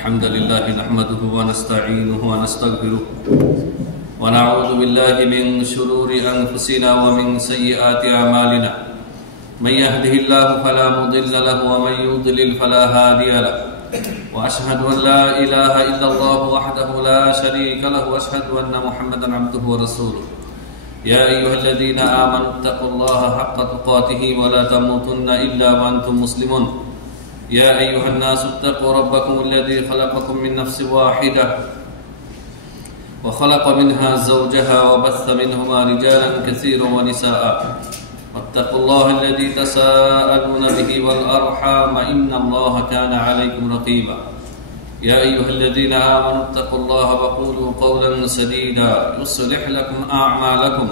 الحمد لله نحمده ونستعينه ونستغفره ونعوذ بالله من شرور أنفسنا ومن سيئات أعمالنا من يهده الله فلا مضل له ومن يضلل فلا هادي له وأشهد أن لا إله إلا الله وحده لا شريك له وأشهد أن محمدا عبده ورسوله يا أيها الذين آمنوا اتقوا الله حق تقاته ولا تموتن إلا وأنتم مسلمون يا أيها الناس اتقوا ربكم الذي خلقكم من نفس واحدة وخلق منها زوجها وبث منهما رجالا كثيرا ونساء واتقوا الله الذي تساءلون به والأرحام إن الله كان عليكم رقيبا يا أيها الذين آمنوا اتقوا الله وقولوا قولا سديدا يصلح لكم أعمالكم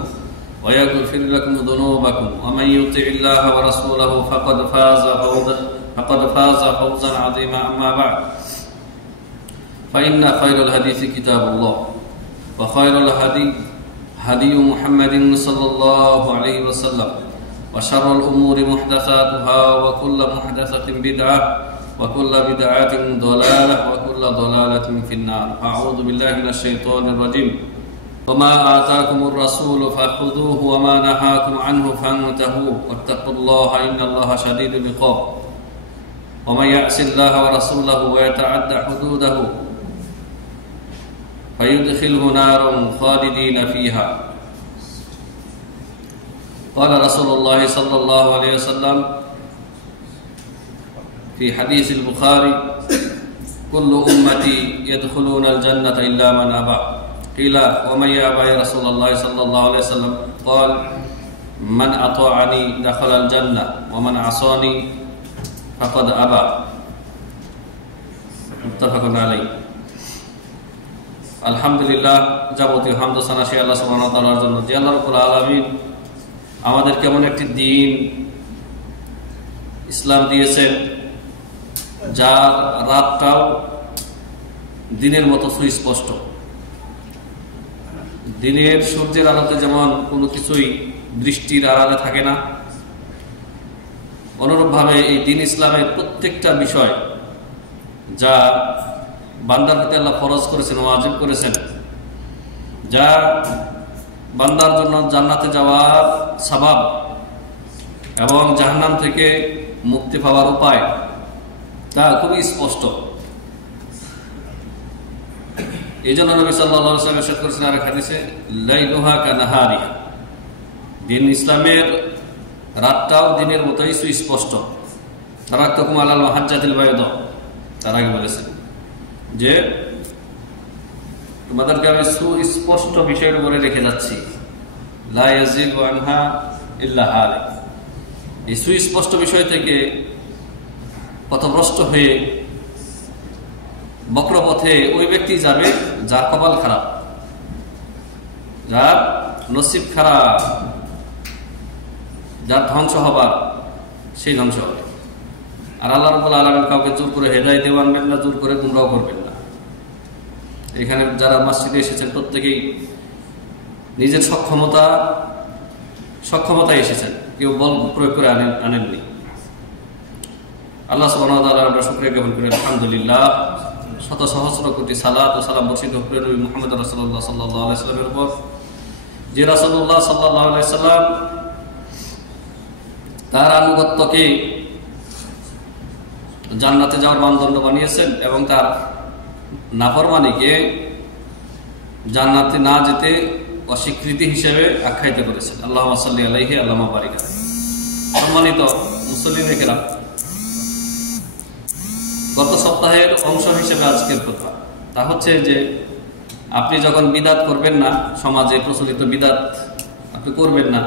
ويغفر لكم ذنوبكم ومن يطع الله ورسوله فقد فاز فوزا عظيما. أما بعد فإن خير الحديث كتاب الله وخير الهدي هدي محمد صلى الله عليه وسلم وشر الأمور محدثاتها وكل محدثة بدعة وكل بدعة ضلالة وكل ضلالة في النار. أعوذ بالله من الشيطان الرجيم. وما آتاكم الرسول فخذوه وما نهاكم عنه فانتهوا واتقوا الله إن الله شديد العقاب. ومن يعص الله ورسوله ويتعدى حدوده فيدخله نارا خالدين فيها. قال رسول الله صلى الله عليه وسلم في حديث البخاري كل أمتي يدخلون الجنة إلا من أبى. قيل ومن يأبى يا رسول الله صلى الله عليه وسلم؟ قال من أطاعني دخل الجنة ومن عصاني فقد أبى. متفق عليه. আলহামদুলিল্লাহ, যাবতীয় হামদ ও সানা সেই আল্লাহ সুবহানাহু ওয়া তাআলার জন্য যে আল্লাহ রাব্বুল আলামিন আমাদের কেমন একটি দিন ইসলাম দিয়েছেন যার রাতটাও দিনের মতো সুস্পষ্ট। দিনের সূর্যের আলোতে যেমন কোনো কিছুই দৃষ্টির আড়ালে থাকে না, অনুরূপভাবে এই দিন ইসলামের প্রত্যেকটা বিষয় যা বান্দার প্রতি আল্লাহ ফরজ করেছেন, ওয়াজিব করেছেন, যা বান্দার জন্য জান্নাতে যাওয়ার সাবাব এবং জাহান্নাম থেকে মুক্তি পাওয়ার উপায়, তা খুবই স্পষ্ট। এই জন্য নবী সাল্লাল্লাহু আলাইহি ওয়াসাল্লাম ইরশাদ করেছেন আরেক হাদিসে, লাইলুহা কানাহারিহা, দিন ইসলামের রাতটাও দিনের মতোই সুস্পষ্ট। তারাক্তুকুম আলাল মাহাজ্জাতিল বাইদা, তার আগে বলেছেন যে তোমাদেরকে আমি সুস্পষ্ট বিষয়ের উপরে রেখে যাচ্ছি, লা ইয়াজিগু আনহা ইল্লা হালিক। এই সুস্পষ্ট বিষয় থেকে পথভ্রষ্ট হয়ে বক্রপথে ওই ব্যক্তি যাবে যার কপাল খারাপ, যার নসিব খারাপ, যার ধ্বংস হবার সেই ধ্বংস হবে। আর আল্লাহ রাব্বুল আলামিন কাউকে জোর করে হেদায়েতেও আনবেন না, জোর করে গুমরাহ করবেন না। এখানে যারা মসজিদে এসেছেন প্রত্যেকেই নিজের সক্ষমতায় এসেছেন, কেউ বল প্রয়োগ করে আনেননি। আল্লাহ সুবহানাহু ওয়া তাআলার আমরা শুকরিয়া জ্ঞাপন করি। আলহামদুলিল্লাহ, শত সহস্র কোটি সালাত ও সালাম বর্ষিত হোক নবী মুহাম্মদ রাসূলুল্লাহ সাল্লাল্লাহু আলাইহি ওয়াসাল্লামের উপর, যে রাসূলুল্লাহ সাল্লাল্লাহু আলাইহি ওয়াসাল্লাম তার আনুগত্যকে জান্নাতে যাওয়ার মানদণ্ড বানিয়েছেন এবং তার নাফরমানিকে জান্নাতে না যেতে অস্বীকৃতি হিসেবে আখ্যায়িত করেছেন। আল্লাহুম্মা সাল্লি আলাইহি আল্লাহুম্মা বারিক আলাইহি। সম্মানিত মুসল্লিনে কেরাম, গত সপ্তাহের অংশ হিসেবে আজকের কথা তা হচ্ছে যে আপনি যখন বিদাত করবেন না, সমাজে প্রচলিত বিদাত আপনি করবেন না,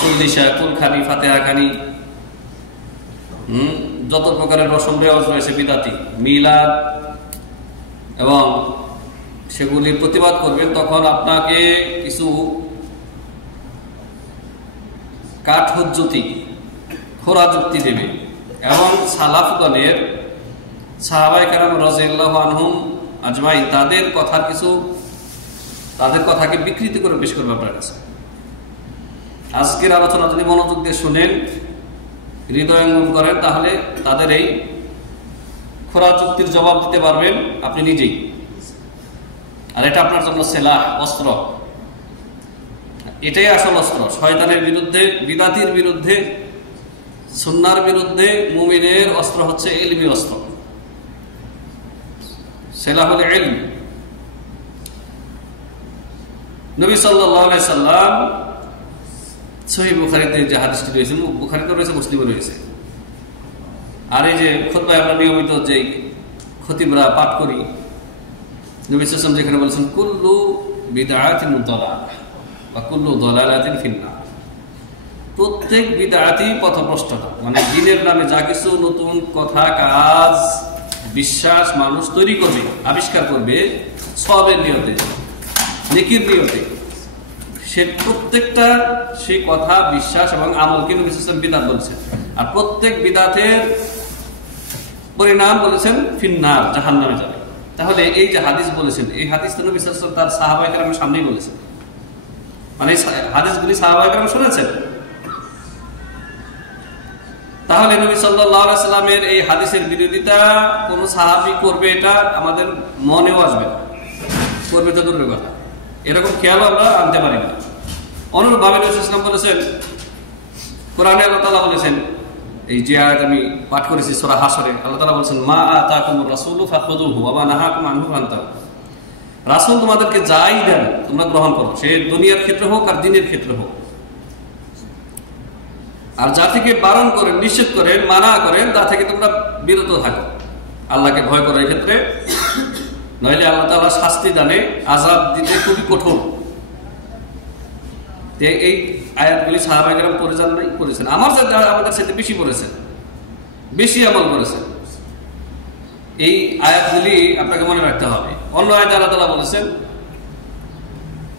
কুলদিশা, কুলখানি, ফাতেহা খানি, যত প্রকারের রসম রেওয়াজ রয়েছে বিদাতি, মিলাদ, এবং সেগুলির প্রতিবাদ করবেন, তখন আপনাকে কিছু কাঠহজ্জতি, খোরা যুক্তি দেবে এবং সালাফগণের, সাহাবায়ে কেরাম রাদিয়াল্লাহু আনহুম আজমাইন, তাদের কথাকে বিকৃতি করে পেশ করবে আপনার কাছে। আজকের আলোচনা যদি মনোযোগ দিয়ে শুনেন, হৃদয়ঙ্গম করেন, তাহলে তাদের এই খোরা যুক্তির জবাব দিতে পারবেন আপনি নিজেই। আর এটা আপনার জন্য সেলাহ, অস্ত্র। এটাই আসল অস্ত্র। শয়তানের বিরুদ্ধে, বিদাতির বিরুদ্ধে, সুন্নাহর বিরুদ্ধে মুমিনের অস্ত্র হচ্ছে ইলমি অস্ত্র, সেলাহুল ইলম। নবী সাল্লাল্লাহু আলাইহি সাল্লাম সহিহ বুখারীতে যে হাদিসটি রয়েছে, বুখারীতে রয়েছে, মুসলিমে রয়েছে। আর এই যে খুতবায় আমরা নিয়মিত যে খতিবরা পাঠ করি, নবী সাল্লাল্লাহু আলাইহি ওয়াসাল্লাম যেখানে বলেছেন কুল্লু বিদআতিন দালালাহ ওয়া কুল্লু দালালাতিন ফিন্নার, প্রত্যেক বিদআতই পথভ্রষ্টতা। মানে দ্বীনের নামে যা কিছু নতুন কথা, কাজ, বিশ্বাস মানুষ তৈরি করবে, আবিষ্কার করবে সওয়াবের নিয়তে, নেকির নিয়তে, সে প্রত্যেকটা সেই কথা, বিশ্বাস এবং আমলকে নবী সাল্লাল্লাহু আলাইহি ওয়াসাল্লাম বিদআত বলেছেন। আর প্রত্যেক বিদআতের পরিণাম বলেছেন ফিন্নার, জাহান্নামে যাবে। তাহলে এই যে হাদিস বলেছেন, এই হাদিস তো নবী সাল্লাল্লাহু আলাইহি ওয়াসাল্লাম তার সাহাবায়ে কেরামের সামনেই বলেছেন। মানে হাদিসগুলি সাহাবায়ে কেরাম শুনেছেন। তাহলে নবী সাল্লাল্লাহু আলাইহি ওয়াসাল্লামের এই হাদিসের বিরোধিতা কোন সাহাবী করবে, এটা আমাদের মনেও আসবে না, করবে তো দূরের কথা, এরকম খেয়াল আমরা আনতে পারি না। অনুরূপভাবে নবী সাল্লাল্লাহু আলাইহি ওয়াসাল্লাম বলেছেন, কোরআনে আল্লাহ তাআলা বলেছেন, এই যে আয়াত আমি পাঠ করেছি সূরা হাসরে, আল্লাহ তাআলা বলেছেন মা আতাকুমুর রাসূলু ফাখুযুহু ওয়া মা নাহাকুম আনহু ফান্তাহু। রাসূল তোমাদেরকে যাই দেন তোমরা গ্রহণ করো, সে দুনিয়ার ক্ষেত্রে হোক আর দ্বীনের ক্ষেত্রে হোক। আর যা থেকে বারণ করেন, নিষেধ করেন, মানা করেন, তা থেকে তোমরা বিরত থাকো। আল্লাহকে ভয় করো এই ক্ষেত্রে, নইলে আল্লাহ তাআলা শাস্তি দানে, আযাব দিতে খুবই কঠোর। এই আয়াতগুলি সাহাবায়ে কেরাম পড়ে যান নাই, করেছেন। আমাদের সাথে বেশি পড়েছেন, বেশি আমল করেছেন। এই আয়াতগুলি আপনাকে মনে রাখতে হবে। অন্য আয়াতে আল্লাহ তাআলা বলেছেন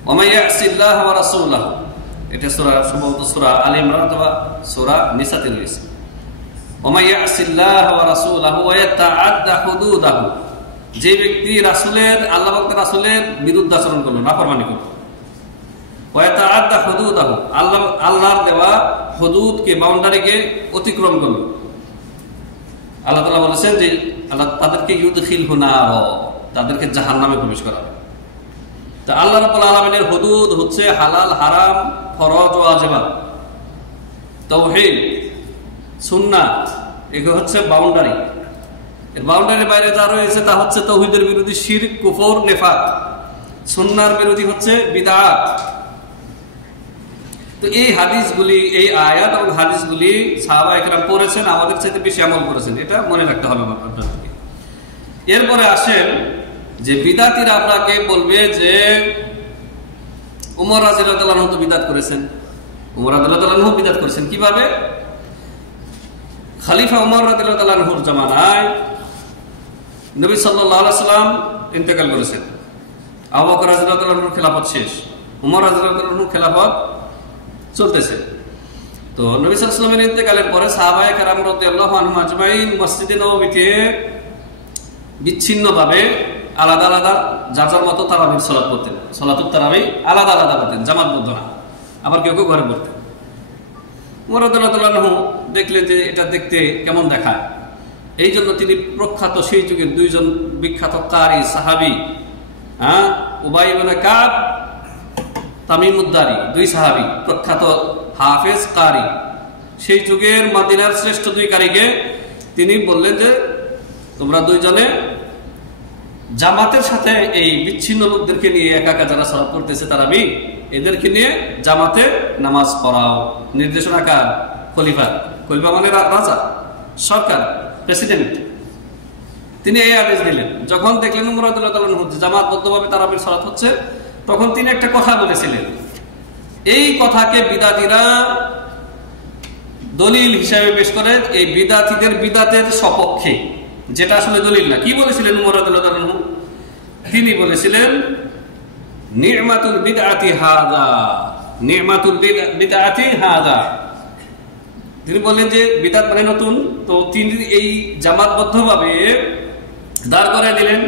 ওয়া মান ইয়াসিল্লাহা ওয়া রাসূলাহু, এটা সূরা সম্ভবত সূরা আলে ইমরান অথবা সূরা নিসাতে রয়েছে। ওয়া মান ইয়াসিল্লাহা ওয়া রাসূলাহু ওয়া ইয়াতাআদ্দা হুদুদাহু, যে ব্যক্তি রাসূলের, আল্লাহ এবং তার রাসূলের বিরুদ্ধে আচরণ করলো, নাফরমানি করলো, ওয়া ইয়াতাআদ্দা হুদুদাহু, আল্লাহর দেওয়া হুদুদকে, বাউন্ডারিকে অতিক্রম করলো, আল্লাহ তাআলা বলেছেন যে আল্লাহ তাদেরকে ইউদখিলহু নার, তাদেরকে জাহান্নামে প্রবেশ করাবে। তা আল্লাহ রাব্বুল আলামিনের হুদুদ হচ্ছে হালাল, হারাম, ফরজ, ওয়াজিবাত, তাওহীদ, সুন্নাহ, এগুলো হচ্ছে বাউন্ডারি। এর বাউন্ডারির বাইরে যা রয়েছে তা হচ্ছে তাওহীদের বিরোধী শিরক, কুফর, নিফাক। সুন্নাহর বিরোধী হচ্ছে বিদআত। তো এই হাদিসগুলি, এই আয়াত এবং হাদিসগুলি সাহাবায়ে কেরাম পড়েছেন, আমাদের চাইতে বেশি আমল করেছেন, এটা মনে রাখতে হবে আপনাদেরকে। এরপরে আসেন যে বিদআতীরা আপনাকে বলবে যে ওমর রাদিয়াল্লাহু আনহু তো বিদআত করেছেন। ওমর রাদিয়াল্লাহু আনহু বিদআত করেছেন কিভাবে? খলিফা ওমর রাদিয়াল্লাহু আনহুর জামানায় নবী সাল্লাল্লাহু আলাইহি সাল্লাম ইন্তেকাল করেছেন। আবু বকর রাদিয়াল্লাহু আনহুর খেলাফত শেষ, ওমর রাদিয়াল্লাহু আনহুর খেলাফত চলতেছে। তো নবী সাল্লাল্লাহু আলাইহি ওয়াসাল্লামের ইন্তেকালের পরে সাহাবায়ে কেরাম রাদিয়াল্লাহু আনহুম আজমাইন মসজিদে নববীতে বিচ্ছিন্নভাবে আলাদা আলাদা যার যার মতো তারাবির সালাত পড়তেন। সালাতুত তারাবি আলাদা আলাদা পড়তেন, জামাতবদ্ধ না। আবার কেউ কেউ ঘরে পড়তেন। ওমর রাদিয়াল্লাহু আনহু দেখলেন যে এটা দেখতে কেমন দেখায়, এই জন্য তিনি প্রখ্যাত সেই যুগের দুইজন বিখ্যাত কারি সাহাবী, উবাই ইবনে কাব, তামিমুদ্দারি, দুই সাহাবী, প্রখ্যাত হাফেজ, কারি, সেই যুগের মদিনার শ্রেষ্ঠ দুই কারিকে তিনি বললেন যে তোমরা দুইজনে জামাতের সাথে এই বিচ্ছিন্ন লোকদেরকে নিয়ে, একা একা যারা সালাত পড়তেছে তারাবি, এদেরকে নিয়ে জামাতে নামাজ পড়াও। নির্দেশনা কার? খলিফা। খলিফা মানে রাজা, সরকার, প্রেসিডেন্ট। তিনি এই আদেশ দিলেন। যখন দেখলেন ওমর রাদিয়াল্লাহু আনহু জামাতবদ্ধভাবে তারাবির সালাত হচ্ছে, তখন তিনি একটা কথা বলেছিলেন। এই কথাকে বিদআতীরা দলিল হিসাবে পেশ করে, এই বিদআতীদের বিদআতের সপক্ষে, যেটা আসলে দলিল না। কি বলেছিলেন ওমর রাদিয়াল্লাহু আনহু? তিনি বলেছিলেন নি'মাতুল বিদআতি হাযা, নি'মাতুল বিদআতি হাযা। তিনি বললেন যে বিদআত মানে নতুন। তো তিনি এই জামাতবদ্ধভাবে দাঁড় করায় দিলেন,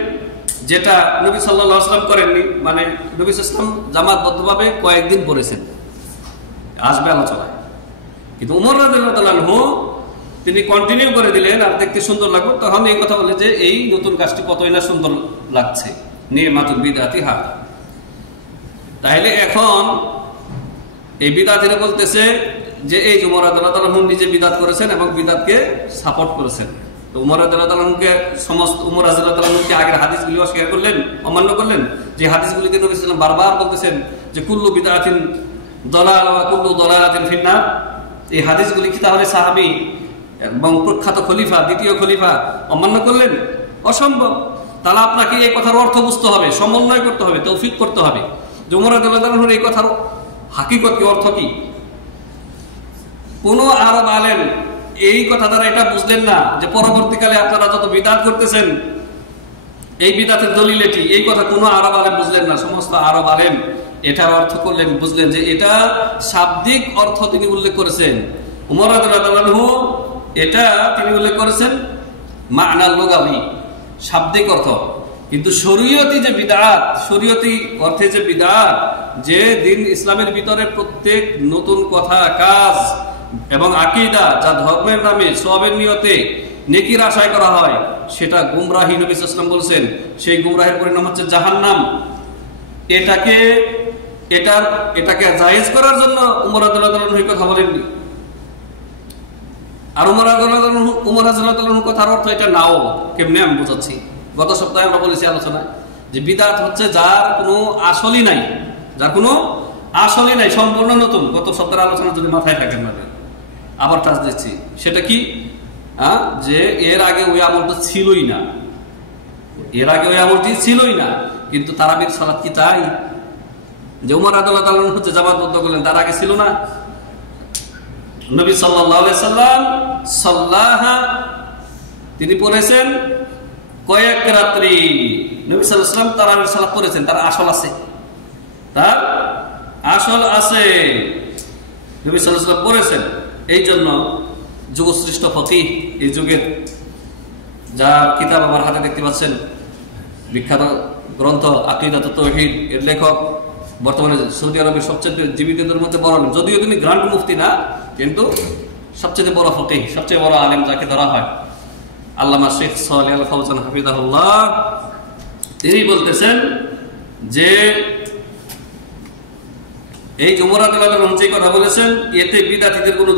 যেটা নবী সাল্লাল্লাহু আলাইহি ওয়াসাল্লাম করেননি। মানে নবী সাল্লাল্লাহু আলাইহি ওয়াসাল্লাম জামাতবদ্ধভাবে কয়েকদিন পড়েছেন, আসবে আলোচনায়। কিন্তু ওমর রাদিয়াল্লাহু আনহু তিনি কন্টিনিউ করে দিলেন আর দেখতে সুন্দর লাগবে, তখন এই কথা বলে যে এই নতুন কাজটি কতই না সুন্দর লাগছে, নি'মাতুল বিদআতি হাদা। তাহলে এখন এই বিদআতিরা বলতেছে যে এই যে উমর রাদিয়াল্লাহু আনহু নিজে বিদআত করেছেন এবং বিদআতকে সাপোর্ট করেছেন। তো উমর রাদিয়াল্লাহু আনহুকে উমর রাদিয়াল্লাহু আনহুকে আগের হাদিসগুলি অস্বীকার করলেন, অমান্য করলেন, যে হাদিসগুলিতে নবী সাল্লাল্লাহু আলাইহি ওয়াসাল্লাম বারবার বলতেছেন যে কুল্লু বিদআতিন দালালা ওয়া কুল্লু দালালাতিন ফিন্নার। এই হাদিসগুলি কি তাহলে সাহাবী এবং প্রখ্যাত খলিফা, দ্বিতীয় খলিফা অমান্য করলেন? অসম্ভব। তাহলে আপনাকে এই কথার অর্থ বুঝতে হবে, সমন্বয় করতে হবে, তৌফিক করতে হবে যে উমর রাদিয়াল্লাহু আনহুর এই কথার হাকিকত কি, অর্থ কি। কোন আরব আলেম এই কথা দ্বারা এটা বুঝলেন না যে পরবর্তীকালে আপনারা যত বিদআত করতেছেন এই বিদআতের দলিল এটি, এই কথা কোন আরব আলেম বুঝলেন না। সমস্ত আরব আলেম এটার অর্থ করলেন, বুঝলেন যে এটা শাব্দিক অর্থ তিনি উল্লেখ করেছেন। উমর রাদিয়াল্লাহু আনহু এটা তিনি উল্লেখ করেছেন মা'না লুগাবি, শাব্দিক অর্থ, কিন্তু শরীয়তি যে বিদআত, শরীয়তি অর্থে যে বিদআত, যে দিন ইসলামের ভিতরে প্রত্যেক নতুন কথা, কাজ এবং আকীদা যা ধর্মের নামে সওয়াবের নিয়তে নেকির আশায় করা হয়, সেটা গুমরাহি। নবী সাল্লাল্লাহু আলাইহি ওয়াসাল্লাম বলেছেন সেই গুমরাহের পরিণাম হচ্ছে জাহান্নাম। এটাকে জায়েজ করার জন্য উমর রাদিয়াল্লাহু আনহু কথা বলেননি। আর উমর রাদিয়াল্লাহু আনহু কথার অর্থ এটা নাও। কেমনে আমি বোঝাচ্ছি, গত সপ্তাহে আমরা বলেছি আলোচনায় যে বিদআত হচ্ছে যার কোনো আসলই নাই, যার কোনো আসলই নাই, সম্পূর্ণ নতুন। গত সপ্তাহের আলোচনা যদি মাথায় থাকে আপনাদের, আবার টাচ দিচ্ছি, সেটা কি যে এর আগে ওই আমলটা ছিলই না, এর আগে ওই আমলটি ছিলই না। কিন্তু তারাবির সালাত কি তাই? যে উমর রাদিয়াল্লাহু আনহু হচ্ছে জামাতবদ্ধ করলেন, তার আগে ছিল না? নবী সাল্লাল্লাহু আলাইহি সাল্লাম সাল্লাহা তিনি পড়েছেন কয়েক রাত্রি। নবী সাল্লাল্লাহু আলাইহি সাল্লাম তারাবির সালাত পড়েছেন, তার আসল আছে, তার আসল আছে, নবী সাল্লাল্লাহু আলাইহি সাল্লাম পড়েছেন। এই জন্য যুগশ্রেষ্ঠ ফকিহ, এই যুগের যার কিতাব আমার হাতে দেখতে পাচ্ছেন, বিখ্যাত গ্রন্থ আকিদাতুত তাওহীদ, এর লেখক বর্তমানে সৌদি আরবের সবচেয়ে জীবিতদের মধ্যে বড়, যদিও তিনি গ্র্যান্ড মুফতি না, কিন্তু সবচেয়ে বড় ফকিহ, সবচেয়ে বড় আলেম যাকে ধরা হয়, আল্লামা শেখ সালেহ আল ফাওজান হাফিজাহুল্লাহ, তিনি বলতেছেন যে এই উমর রাদিয়াল্লাহু আনহু যে কথা বলেছেন এতে বিদআতীদের কোনো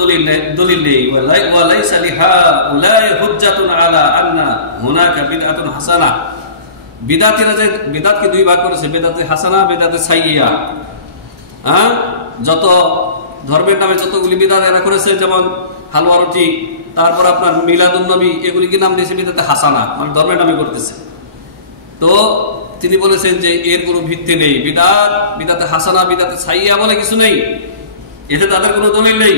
দলিল নেই। ওয়ালাইসা লিহাউলাই হুজ্জাতুন আলা আন্না হুনাকা বিদআতুন হাসানা। বিদআতীরা যে বিদআতকে দুই ভাগ করেছে, বিদআতে হাসানা, বিদআতে সাইয়্যিয়া। যত ধর্মের নামে যতগুলি বিদআত এরা করেছে, যেমন হালুয়া রুটি, তারপর আপনার মিলাদুন নবী, এগুলিকে নাম দিয়েছে বিদআতে হাসানা, মানে ধর্মের নামে করতেছে। তো তিনি বলেছেন যে এর কোনো ভিত্তি নেই, বিদআতে হাসানা, বিদআতে সাইয়্যিয়া বলে কিছু নেই, এতে তাদের কোনো দলিল নেই।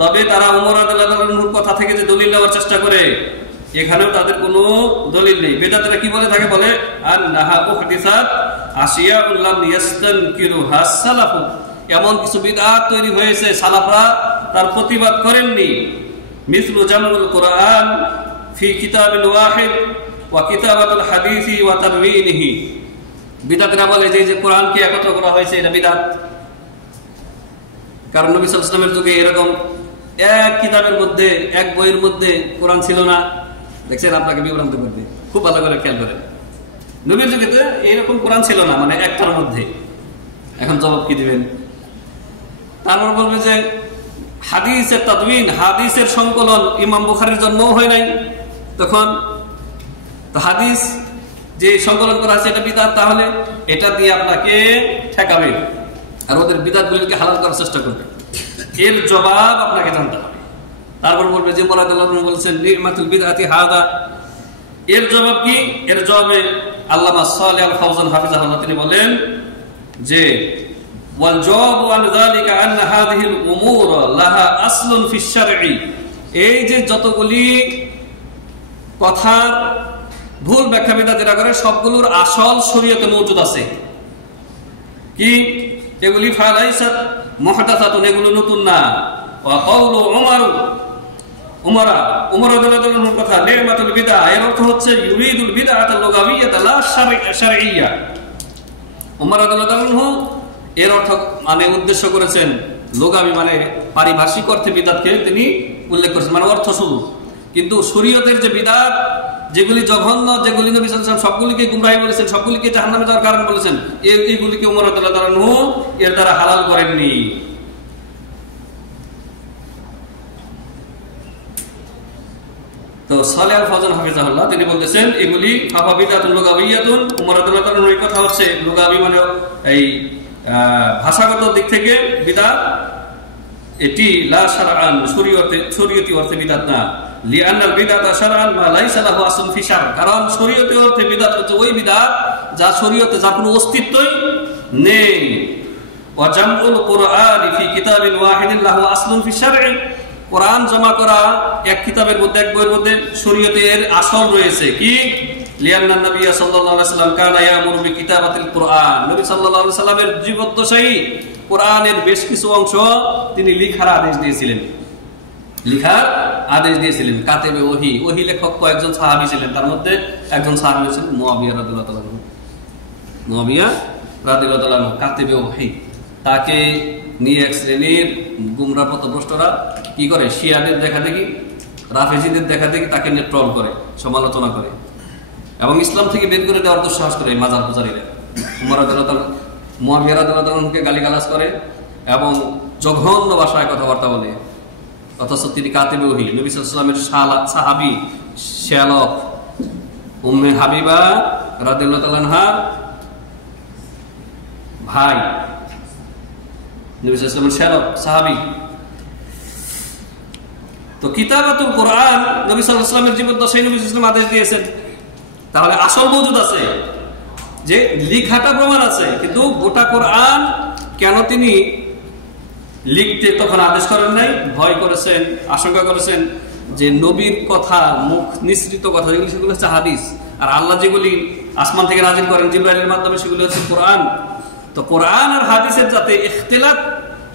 তবে তারা উমর রাদিয়াল্লাহু আনহুর কথা থেকে যে দলিল নেওয়ার চেষ্টা করে, এখানেও তাদের কোনো দলিল নেই। বিদআতরা কি বলে থাকে, বলে আন্নাহা উহদিসাত আশিয়াউল লাম ইয়াস্তানকিরুহা সালাফু, এমন কিছু বিদআত তৈরি হয়েছে সালাফরা তার প্রতিবাদ করেননি। মিসলু জামউল কুরআন ফি কিতাবিল ওয়াহিদ ওয়া কিতাবাতুল হাদিসি ওয়া তারওয়িনিহি। বিদআতরা বলে যে কোরআনকে একত্র করা হয়েছে, এটা বিদআত। কারণ নবী সাল্লাল্লাহু আলাইহি ওয়াসাল্লামের যুগে এরকম এক কিতাবের মধ্যে, এক বইয়ের মধ্যে কোরআন ছিল না। দেখছেন, আপনাকে বিভ্রান্ত করবে, খুব ভালো করে খেয়াল করেন। নবীর যুগে এইরকম কোরআন ছিল না, মানে একটার মধ্যে। এখন জবাব কি দিবেন? তারপর বলবে যে হাদিসের তাদউইন, হাদিসের সংকলন ইমাম বুখারীর জন্মও হয় নাই তখন। তো হাদিস যে সংকলন করা আছে এটা বিদআত, তাহলে এটা দিয়ে আপনাকে ঠেকাবে আর ওদের বিদআতগুলোকে হালাল করার চেষ্টা করবে। এর জবাব আপনাকে জানতে হবে। তারপর বলবে যে উমর রাদিয়াল্লাহু আনহু বলেছেন নি'মাতুল বিদআতি হাদা। এর জবাব কি? এর জবাবে আল্লামা সালেহ আল ফাওজান হাফিজাহুল্লাহ তিনি বলেন যে ওয়াল জাওয়াবু আন যালিকা আন্না হাযিহিল উমুর লাহা আসলুন ফিশ শারঈ। এই যে যতগুলি কথার ভুল ব্যাখ্যা বিদআতীরা করে, সবগুলোর আসল শরীয়তে মওজুদ আছে। কি এগুলি? ফালাইসাত মুহদাসাতুন, এগুলো নতুন না। ওয়া কাউলু উমর রাদিয়াল্লাহু আনহুর কথা নি'মাতুল বিদআ, এর অর্থ হচ্ছে ইউরিদুল বিদআতাল লুগাবিয়্যাতা লা শারঈয়্যা। উমর রাদিয়াল্লাহু আনহু এর অর্থ মানে উদ্দেশ্য করেছেন লুগাবি, মানে পারিভাষিক অর্থে বিদআতকে তিনি উল্লেখ করেছেন, মানে অর্থ শুধু। কিন্তু শরীয়তের যে বিদআত, যেগুলি জঘন্য, যেগুলি নবী সাল্লাল্লাহু আলাইহি ওয়াসাল্লাম সবগুলিকে গুমরাহি বলেছেন, সবগুলিকে জাহান্নামে যাওয়ার কারণ বলেছেন, এইগুলিকে ওমর রাদিয়াল্লাহু আনহু এর দ্বারা হালাল করেননি। তো সালেহ আল ফাওজান হাফিজাহুল্লাহ তিনি বলতেছেন এগুলি ফাফা বিদআতুন লুগাবিয়াতুন। ওমর রাদিয়াল্লাহু আনহুর এই কথা হচ্ছে লুগাবি মানে এই ভাষাগত দিক থেকে বিদআত, এটি লা শারআন শরীয়তি অর্থে বিদআত না। লিআন্নাল বিদআতা শারআন মা লাইসা লাহু আসলুন ফি শারআ, কারণ শরীয়তি অর্থে বিদআত হচ্ছে ওই বিদআত যা শরীয়তে যার কোনো অস্তিত্বই নেই। ওয়া জামউল কুরআনি ফি কিতাবিন ওয়াহিদিন লাহু আসলুন ফি শারঈ, কোরআন জমা করা এক কিতাবের মধ্যে, এক বইয়ের মধ্যে শরীয়তের আসল রয়েছে কি? লিআন্নান নবী সাল্লাল্লাহু আলাইহি ওয়াসাল্লাম কানা ইয়ামুরু বিকিতাবাতিল কুরআন, নবী সাল্লাল্লাহু আলাইহি ওয়াসাল্লামের জীবদ্দশায় কোরআনের বেশ কিছু অংশ তিনি লিখার আদেশ দিয়েছিলেন, কাতেবে ওহী, ওহী লেখক কয়েকজন সাহাবী ছিলেন, তার মধ্যে একজন সাহাবী ছিলেন মুআবিয়া রাদিয়াল্লাহু তাআলা আনহু। মুআবিয়া রাদিয়াল্লাহু তাআলা আনহু কাতেবে ওহী, তাকে নিয়ে এক শ্রেণীর গুমরাহ পথভ্রষ্টরা কি করে, শিয়াদের দেখা দেখি, রাফেজিদের দেখা দেখি তাকে নিয়ে ট্রল করে, সমালোচনা করে এবং ইসলাম থেকে বের করে দেওয়ার দুঃসাহস করে মাজার পূজারীরা। উমর রাদিয়াল্লাহু তাআলা মুআবিয়া রাদিয়াল্লাহু তাআলা আনহুকে গালিগালাজ করে এবং জঘন্য ভাষায় কথাবার্তা বলে, অথচ তিনি কাতিবে ওহী, নবী সাল্লাল্লাহু আলাইহি ওয়াসাল্লামের সাহাবী শ্যালক উম্মে হাবিবা রাদিয়াল্লাহু তাআলা আনহার ভাই, নবী সাল্লাল্লাহু আলাইহি ওয়াসাল্লামের শ্যালক সাহাবী। তো কিতাবাতুল কোরআন নবী সাল্লাল্লাহু আলাইহি ওয়াসাল্লামের জীবদ্দশায় নবী সাল্লাল্লাহু আলাইহি ওয়াসাল্লাম আদেশ দিয়েছেন, তাহলে আসল মওজুদ আছে, যে লেখাটা প্রমাণ আছে, কিন্তু গোটা কোরআন কেন তিনি লিখতে তখন আদেশ করেন নাই? ভয় করেছেন, আশঙ্কা করেছেন যে নবীর কথা, মুখ নিঃসৃত কথা যেগুলি সেগুলো হচ্ছে হাদিস, আর আল্লাহ যেগুলি আসমান থেকে নাযিল করেন জিবরাইলের মাধ্যমে সেগুলো হচ্ছে কোরআন। তো কোরআন আর হাদিসের যাতে ইখতিলাত,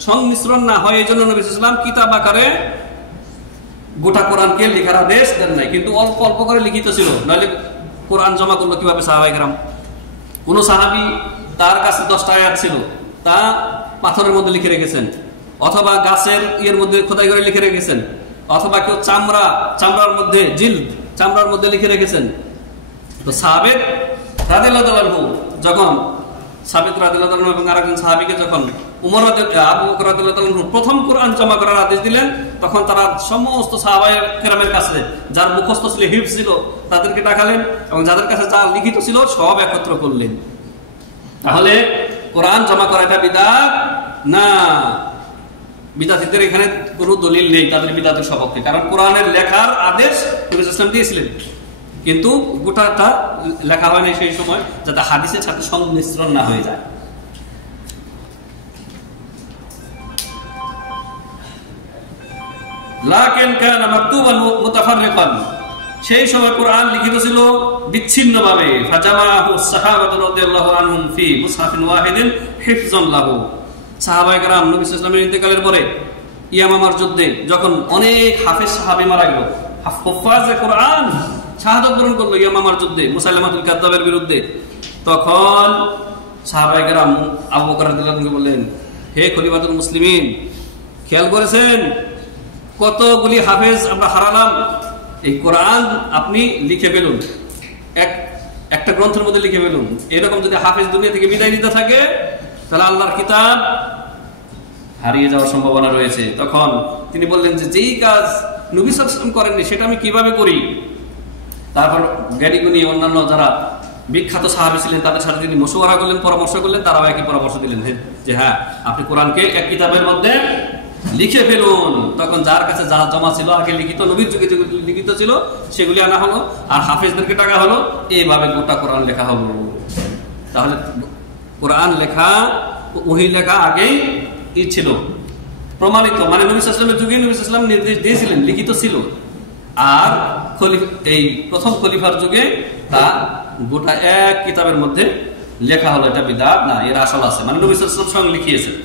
সংমিশ্রণ না হয়, এই জন্য নবী সাল্লাল্লাহু আলাইহি ওয়াসাল্লাম কিতাব আকারে গোটা কোরআনকে লেখার আদেশ দেন নাই, কিন্তু অল্প অল্প করে লিখিত ছিল। নাহলে কোরআন জমা করলো কিভাবে সাহাবায়ে কেরাম? কোন সাহাবী তার কাছে 10টা আয়াত ছিল, তা পাথরের মধ্যে লিখে রেখেছেন, অথবা গাছের ইয়ের মধ্যে খোদাই করে লিখে রেখেছেন, অথবা কেউ চামড়ার মধ্যে চামড়ার মধ্যে লিখে রেখেছেন। তো সাহাবেদ রাদিয়াল্লাহু তাআলা আনহু যখন সাবিত রাদিয়াল্লাহু তাআলা এবং আরেকজন সাহাবীকে যখন উমর আবু বকর রাদিয়াল্লাহু তাআলা প্রথম কোরআন জমা করার আদেশ দিলেন, তখন তারা সমস্ত সাহাবায়ে কেরামের কাছে যার মুখস্থ ছিল, হিফজ ছিল, তাদেরকে ডাকালেন এবং যাদের কাছে যা লিখিত ছিল সব একত্র করলেন। তাহলে কোরআন জমা করা এটা বিদআত না। বিদআতীদের এখানে কোনো দলিল নেই তাদের বিদআতের সপক্ষে, কারণ কোরআনের লেখার আদেশ নবী সাল্লাল্লাহু আলাইহি ওয়াসাল্লাম দিয়েছিলেন, কিন্তু গোটাটা লেখা হয় না সেই সময়, যাতে হাদিসের সাথে সংমিশ্রণ না হয়ে যায়। লাকিন কানা মাকতুবান মুতাফাররিকান, সেই সময় কোরআন লিখিত ছিল বিচ্ছিন্নভাবে। ফাজামাহু সাহাবাতু রাদিয়াল্লাহু আনহুম ফি মুসহাফিন ওয়াহিদিন হিফযান লাহু, সাহাবায়ে কেরাম নবী সাল্লাল্লাহু আলাইহি ওয়াসাল্লামের ইন্তেকালের পরে ইয়ামামার যুদ্ধে যখন অনেক হাফেজ সাহাবী মারা গেল, হুফাজে কোরআন শাহাদাত বরণ করলো ইয়ামামার যুদ্ধে মুসাইলামাতুল কাযযাবের বিরুদ্ধে, তখন সাহাবায়ে কেরাম আবু বকর রাদিয়াল্লাহু আনহু বললেন, হে খলিফাতুল মুসলিমিন, খেয়াল করেছেন কতগুলি হাফেজ আমরা হারালাম, এই কোরআন আপনি লিখে ফেলুন, একটা গ্রন্থের মধ্যে লিখে ফেলুন। এরকম যদি হাফেজ দুনিয়া থেকে বিদায় নিতে থাকে তাহলে আল্লাহর কিতাব হারিয়ে যাওয়ার সম্ভাবনা রয়েছে। তখন তিনি বললেন যে যেই কাজ নবী সাল্লাল্লাহু আলাইহি ওয়াসাল্লাম করেননি সেটা আমি কিভাবে করি? তারপর জ্ঞানীগুণী অন্যান্য যারা বিখ্যাত সাহাবী ছিলেন তাদের সাথে তিনি মশওয়ারা করলেন, পরামর্শ করলেন, তারাও একই পরামর্শ দিলেন যে হ্যাঁ, আপনি কোরআনকে এক কিতাবের মধ্যে লিখে ফেলুন। তখন যার কাছে যা জমা ছিল আগে লিখিত, নবীর যুগে যেগুলি লিখিত ছিল সেগুলি আনা হলো, আর হাফেজদেরকে টাকা হলো, এইভাবে গোটা কোরআন লেখা হলো। তাহলে কোরআন লেখা, ওহী লেখা আগেই ছিল, প্রমাণিত, মানে নবী সাল্লাল্লাহু আলাইহি ওয়াসাল্লামের যুগে নবী সাল্লাল্লাহু আলাইহি ওয়াসাল্লাম নির্দেশ দিয়েছিলেন, লিখিত ছিল। আর এই প্রথম খলিফার যুগে তা গোটা এক কিতাবের মধ্যে লেখা হলো, এটা বিদআত না, এর আসল আছে, মানে নবী সাল্লাল্লাহু আলাইহি ওয়াসাল্লাম স্বয়ং লিখিয়েছেন।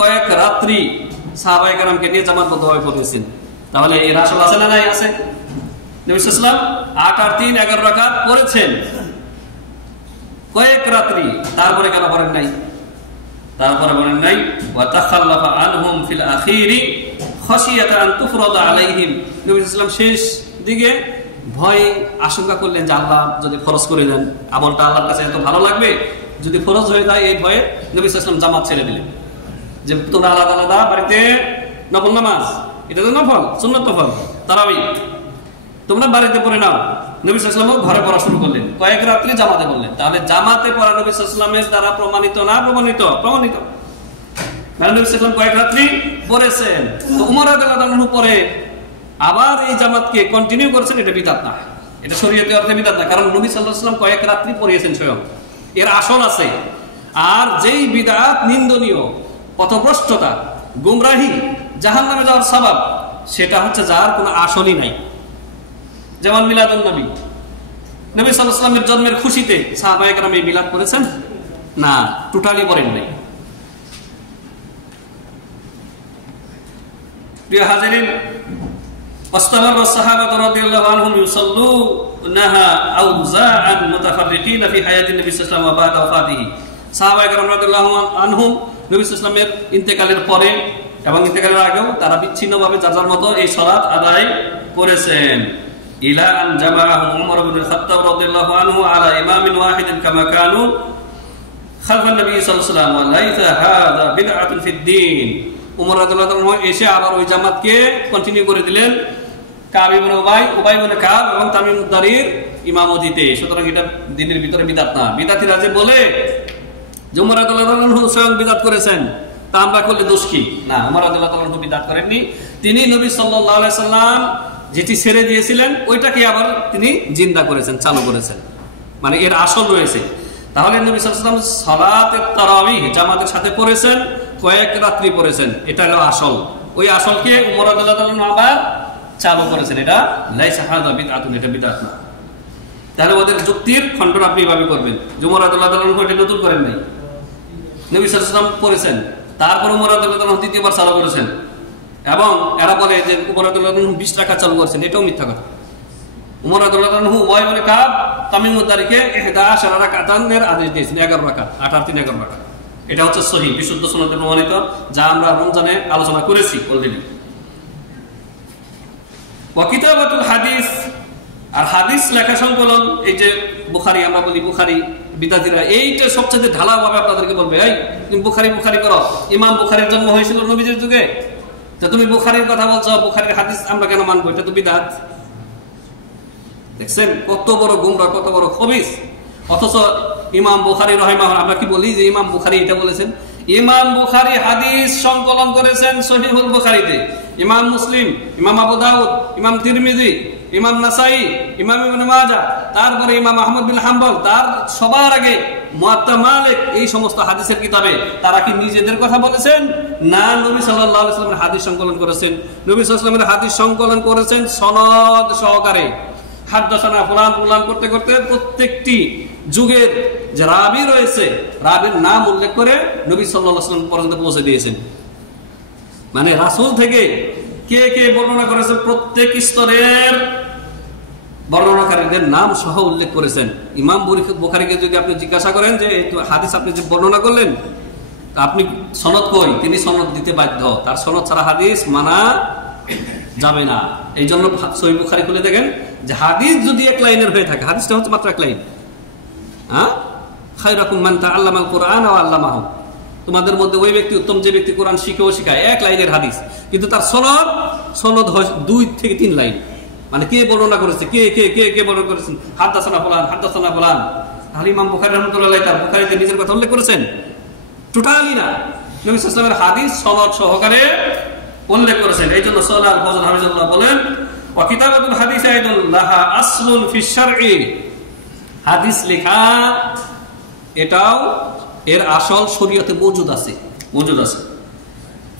কয়েক রাত্রি সাহাবায়ে কেরামকে নিয়ে জামাতবদ্ধভাবে পড়েছেন, তাহলে এর আসল আছে না নাই? আছে। নবী সাল্লাল্লাহু আলাইহি ওয়াসাল্লাম 8 আর 3 11 রাকাত পড়েছেন কয়েক রাত্রি, তারপরে কেন পড়েন নাই? তারপরে বলেন নাই ওয়া তাখাল্লাফা আনহুম ফিল আখিরি খাশিয়াতা আন তুফরাদা আলাইহিম। নবী সাল্লাল্লাহু আলাইহি ওয়াসাল্লাম শেষ দিকে ভয় আশঙ্কা করলেন যে আল্লাহ যদি ফরজ করে দেন আমলটা আল্লাহর কাছে এত ভালো লাগবে, যদি ফরজ হয়ে যায় এই ভয়ে নবী সাল্লাল্লাহু আলাইহি ওয়াসাল্লাম জামাত ছেড়ে দিলেন, যে তোমরা আলাদা আলাদা বাড়িতে নফল নামাজ, এটা তো নফল, সুন্নাত নফল তারাবি তোমরা বাড়িতে পড়ে নাও। নবী সাল্লাল্লাহু আলাইহি ওয়াসাল্লাম ঘরে পড়া শুরু করলেন, কয়েক রাত্রি জামাতে পড়লেন। তাহলে জামাতে পড়া নবী সাল্লাল্লাহু আলাইহি ওয়াসাল্লামের দ্বারা প্রমাণিত না প্রমাণিত? প্রমাণিত। মানে নবী সাল্লাল্লাহু আলাইহি ওয়াসাল্লাম কয়েক রাত্রি পড়েছেন। তো উমর রাদিয়াল্লাহু আনহু পরে আবার এই জামাতকে কন্টিনিউ করেছেন, এটা বিদআত না, এটা শরীয়তের অর্থে বিদআত না, কারণ নবী সাল্লাল্লাহু আলাইহি ওয়াসাল্লাম কয়েক রাত্রি পড়িয়েছেন স্বয়ং, এর আসল আছে। আর যেই বিদআত নিন্দনীয়, পথভ্রষ্টতা, গুমরাহি, জাহান্নামে যাওয়ার সওয়াব, সেটা হচ্ছে যার কোনো আসলই নাই। যেমন মিলাদুন নবী, নবী সাল্লাল্লাহু আলাইহি ওয়াসাল্লামের জন্মের খুশিতে সাহাবায়ে কেরাম এই মিলাদ করেছেন না, টোটালি করেন নাই। প্রিয় হাজিরিন, ওয়াস্তামার সাহাবায়ে রাদিয়াল্লাহু আনহুম ইউসাল্লুনাহা আওজাআন মুতাফাররিকিনা ফি হায়াতিন নবী সাল্লাল্লাহু আলাইহি ওয়াসাল্লাম ওয়া বা'দা ওয়াফাতিহি। সাহাবায়ে কেরাম রাদিয়াল্লাহু আনহুম নবী সাল্লাল্লাহু আলাইহি ওয়াসাল্লামের ইন্তেকালের পরে এবং ইন্তেকালের আগেও তারা বিচ্ছিন্নভাবে যার যার মতো এই সালাত আদায় করেছেন। ইলা আন জামাআহুম উমর ইবনে খাত্তাব রাদিয়াল্লাহু আনহু আলা ইমামিন ওয়াহিদিন কামা কানু খালফান নবী সাল্লাল্লাহু আলাইহি ওয়াসাল্লাম ওয়া লাইসা হাযা বিদআতুন ফিদ-দীন। উমর রাদিয়াল্লাহু আনহু এসে আবার ওই জামাতকে কন্টিনিউ করে দিলেন কাব ইবনে উবাই ইবনে কাব এবং তামিম উদ-দারির ইমামতিতে। সুতরাং এটা দ্বীনের ভিতরে বিদআত না। বিদআতিরা যে বলে যে উমর রাদিয়াল্লাহু আনহু স্বয়ং বিদআত করেছেন, তা আমরা করলে দোষ কি? না, উমর রাদিয়াল্লাহু আনহু বিদআত করেননি। তিনি নবী সাল্লাল্লাহু আলাইহি সাল্লাম যেটি ছেড়ে দিয়েছিলেন ওইটাকে আবার তিনি জিন্দা করেছেন, চালু করেছেন, মানে এর আসল রয়েছে। তাহলে নবী সাল্লাল্লাহু আলাইহি ওয়াসাল্লাম সালাতে তারাবিহ জামাতের সাথে পড়েছেন, কয়েক রাত্রি পড়েছেন, এটা হলো আসল। ওই আসলকে উমর রাদিয়াল্লাহু আনহু আবার চালু করেছেন, এটা লাইসা হাযা বিদআতুন, এটা বিদআত না। তাহলে ওদের যুক্তির খণ্ডন আপনি এভাবে করবেন যে উমর রাদিয়াল্লাহু আনহু এটা নতুন করেন নাই, নবী সাল্লাল্লাহু আলাইহি ওয়াসাল্লাম পড়েছেন, তারপর উমর রাদিয়াল্লাহু আনহু দ্বিতীয়বার চালু করেছেন, এবং এরা বলে যে উমর রাদিয়াল্লাহু আনহু 20 রাকাত চালু করেছেন, এটাও মিথ্যা কথা। উমর রাদিয়াল্লাহু আনহু ওয়াই ইবনে কাব তামিম উদ-দারিকে 11 রাকাতের আদেশ দিয়েছেন, 11 রাকাত, 8 আর 3 11 রাকাত। এটা হচ্ছে সহিহ বিশুদ্ধ সনদে প্রমাণিত, যা আমরা রমজানে আলোচনা করেছি অলরেডি। ওয়া কিতাবাতুল হাদিস, আর হাদিস লেখা সংকলন, এই যে বুখারী, আমরা বলি বুখারী, বিদাতিরা এইটা সবচেয়ে ঢালাভাবে আপনাদেরকে বলবে, এই তুমি বুখারী বুখারী করো, ইমাম বুখারীর জন্ম হয়েছিল নবীজির যুগে, তা তুমি বুখারীর কথা বলছো, বুখারীর হাদিস আমরা কেন মানবো? এটা তো বিদআত। দেখছেন কত বড় গুমরা, কত বড় খবিস। অথচ ইমাম বুখারী রাহিমাহুল্লাহ, আমরা কি বলি যে ইমাম বুখারী এটা বলেছেন? ইমাম বুখারী হাদিস সংকলন করেছেন সহিহুল বুখারীতে। ইমাম মুসলিম, ইমাম আবু দাউদ, ইমাম তিরমিজি, ইমাম নাসাই, ইমাম ইবনে মাজাহ, তারপরে ইমাম আহমদ বিন হাম্বল, তার সবার আগে মুয়াত্তা মালিক, এই সমস্ত হাদিসের কিতাবে তারা কি নিজেদের কথা বলেছেন? না, নবী সাল্লাল্লাহু আলাইহি ওয়াসাল্লামের হাদিস সংকলন করেছেন। নবী সাল্লাল্লাহু আলাইহি ওয়াসাল্লামের হাদিস সংকলন করেছেন সনদ সহকারে, হাদাসানা ফুলান ফুলান করতে করতে প্রত্যেকটি যুগের যে রাবি রয়েছে, রাবির নাম উল্লেখ করে নবী সাল্লাল্লাহু আলাইহি ওয়াসাল্লাম পর্যন্ত পৌঁছে দিয়েছেন। মানে রাসূল থেকে কে কে বর্ণনা করেছেন, প্রত্যেক স্তরের বর্ণনাকারীদের নাম সহ উল্লেখ করেছেন। ইমাম বুখারীকে যদি আপনি জিজ্ঞাসা করেন যে এই হাদিস আপনি যে বর্ণনা করলেন, আপনি সনদ কই, তিনি সনদ দিতে বাধ্য, তার সনদ ছাড়া হাদিস মানা যাবে না। এই জন্য সহিহ বুখারী খুলে দেখেন যে হাদিস যদি এক লাইনের হয়ে থাকে, হাদিসটা হচ্ছে মাত্র এক লাইন, খায়রাকুম মান তাআল্লামাল কুরআন ওয়া আল্লামাহু, তোমাদের মধ্যে ওই ব্যক্তি উত্তম যে ব্যক্তি কোরআন শিখে ও শিখায়, এক লাইনের হাদিস, কিন্তু তার সনদ হয় 2 থেকে 3 লাইন। মানে কে বর্ণনা করেছে, কে কে কে কে বর্ণনা করেছেন, হাদাসানা ফুলান হাদাসানা ফুলান। তাহলে ইমাম বুখারী রাহমাতুল্লাহ তার বুখারীতে নিজের কথা উল্লেখ করেছেন? টোটালি না, নবী সাল্লাল্লাহু আলাইহি ওয়াসাল্লামের হাদিস সনদ সহকারে উল্লেখ করেছেন। এই জন্য সাল্লাল্লাহু আলাইহি ওয়াসাল্লাম হাফিজাহুল্লাহ বলেন, ওয়া কিতাবাতুল হাদিস আইদান লাহা আসলুন ফি শারঈ, হাদিস লেখা এটাও এর আসল শরীয়তে মওজুদ আছে।